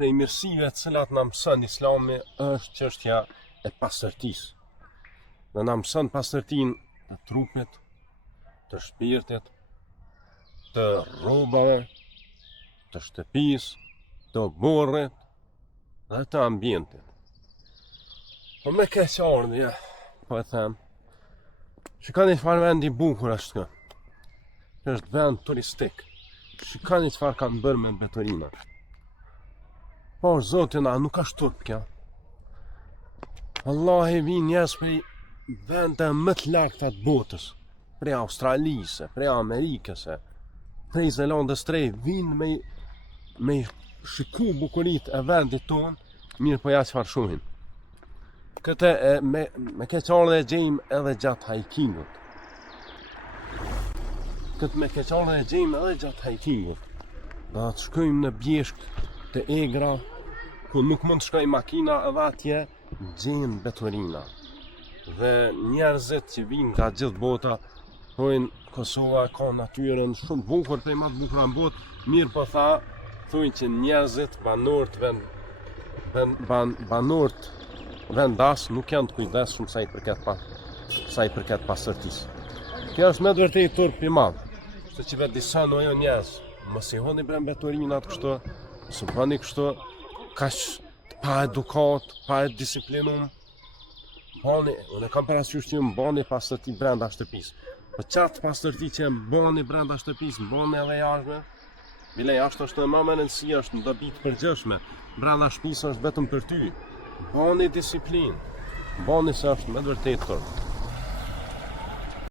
prej mirësive të cilat na mëson Islami është çështja e pastërtisë. Dhe na mëson pastërtinë të trupit, të shpirtit, të rrobave, të shtëpisë, të burrit dhe të ambientit. Po me keqardhje, po e them, shikoni çfarë vend i bukur është kë. Është vend turistik. Shikoni çfarë kanë bërë me betonina. Po zotin, a nuk është turp kjo? Wallahi vinë njerëz prej vende më të larta të botës, prej Australisë, prej Amerikës, prej Zelandës tre, vinë me shiku bukuritë e vendit tonë, mirë po ja çfarë shohin. Këtë me keqardhje e gjejmë edhe gjatë hikingut. Dhe të shkojmë në bjeshk të egra, ku nuk mund të shkoj makina, edhe atje gjejmë betonina. Dhe njerëzit që vinë nga gjithë bota, thojnë Kosova ka natyrën shumë bukur, prej më të bukura në botë, mirë po thojnë që njerëzit banorët vendas nuk janë të kujdesshëm sa i përket pastërtisë. Kjo është me të vërtetë turp i madh. Kështu që vetë disa nojo njerëz, mos i honi brenda betorinat kështu, mos u bëni kështu, kaq pa edukat, pa disiplinum. Unë kam parasysh që më bani pastërti brenda shtëpisë. Po qatë pastërti që më bani brenda shtëpisë, më bani edhe jashme, bile jashtë është më me rëndësi, është në dobi të përgjithshme. Brenda shtëpisë është vetëm për ty. Bani disiplinë. Bani se është me të vërtetë turp.